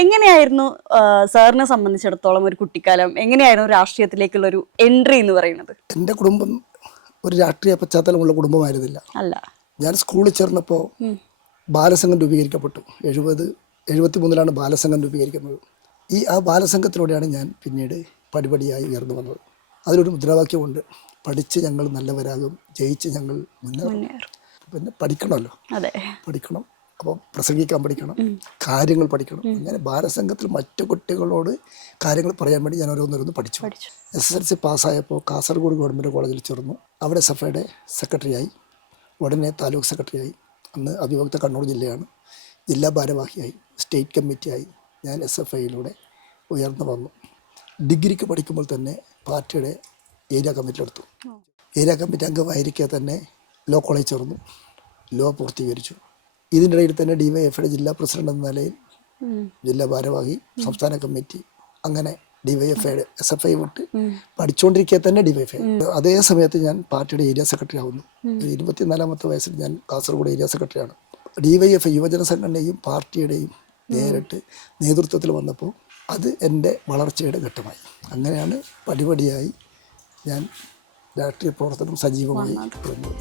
എങ്ങനെയായിരുന്നു സാറിനെ സംബന്ധിച്ചിടത്തോളം ഒരു കുട്ടിക്കാലം, എങ്ങനെയായിരുന്നു രാഷ്ട്രീയത്തിലേക്കുള്ള ഒരു എൻട്രി എന്ന് പറയുന്നത്? എൻ്റെ കുടുംബം ഒരു രാഷ്ട്രീയ പശ്ചാത്തലമുള്ള കുടുംബമായിരുന്നില്ല. അല്ല. ഞാൻ സ്കൂളിൽ ചേർന്നപ്പോൾ ബാലസംഘം രൂപീകരിക്കപ്പെട്ടു. 73-ലാണ് ബാലസംഘം രൂപീകരിക്കുന്നത്. ആ ബാലസംഘത്തിലൂടെയാണ് ഞാൻ പിന്നീട് പടിപടിയായി ഉയർന്നു വന്നത്. അതിലൊരു മുദ്രാവാക്യമുണ്ട്, പഠിച്ച് ഞങ്ങൾ നല്ലവരാകും, ജയിച്ച് ഞങ്ങൾ മുന്നേറും. പിന്നെ പഠിക്കണമല്ലോ, പഠിക്കണം. അപ്പോൾ പ്രസംഗിക്കാൻ പഠിക്കണം, കാര്യങ്ങൾ പഠിക്കണം. അങ്ങനെ ബാലസംഘത്തിൽ മറ്റു കുട്ടികളോട് കാര്യങ്ങൾ പറയാൻ വേണ്ടി ഞാൻ ഓരോന്നോരോന്ന് പഠിച്ചു. SSLC പാസ്സായപ്പോൾ കാസർഗോഡ് ഗവൺമെൻറ് കോളേജിൽ ചേർന്നു. അവിടെ സഫയുടെ സെക്രട്ടറിയായി, ഉടനെ താലൂക്ക് സെക്രട്ടറിയായി. അന്ന് അവിഭക്ത കണ്ണൂർ ജില്ലയാണ്. ജില്ലാ ഭാരവാഹിയായി, സ്റ്റേറ്റ് കമ്മിറ്റിയായി ഞാൻ SFIയിലൂടെ ഉയർന്നു വന്നു. ഡിഗ്രിക്ക് പഠിക്കുമ്പോൾ തന്നെ പാർട്ടിയുടെ ഏരിയ കമ്മിറ്റിയിലെടുത്തു. ഏരിയ കമ്മിറ്റി അംഗമായിരിക്കെ തന്നെ ലോ കോളേജ് ചേർന്നു, ലോ പൂർത്തീകരിച്ചു. ഇതിൻ്റെ ഇടയിൽ തന്നെ DYFIയുടെ ജില്ലാ പ്രസിഡന്റ് എന്ന നിലയിൽ ജില്ലാ ഭാരവാഹി, സംസ്ഥാന കമ്മിറ്റി, അങ്ങനെ DYFIയുടെ SFI വിട്ട് പഠിച്ചുകൊണ്ടിരിക്കെ തന്നെ DYFI. അതേ സമയത്ത് ഞാൻ പാർട്ടിയുടെ ഏരിയ സെക്രട്ടറി ആവുന്നു. 24-ാമത്തെ വയസ്സിൽ ഞാൻ കാസർഗോഡ് ഏരിയ സെക്രട്ടറിയാണ്. DYFI യുവജന സംഘടനയും പാർട്ടിയുടെയും നേരിട്ട് നേതൃത്വത്തിൽ വന്നപ്പോൾ അത് എൻ്റെ വളർച്ചയുടെ ഘട്ടമായി. അങ്ങനെയാണ് പടിപടിയായി ഞാൻ രാഷ്ട്രീയ പ്രവർത്തനം സജീവമായി വരുന്നത്.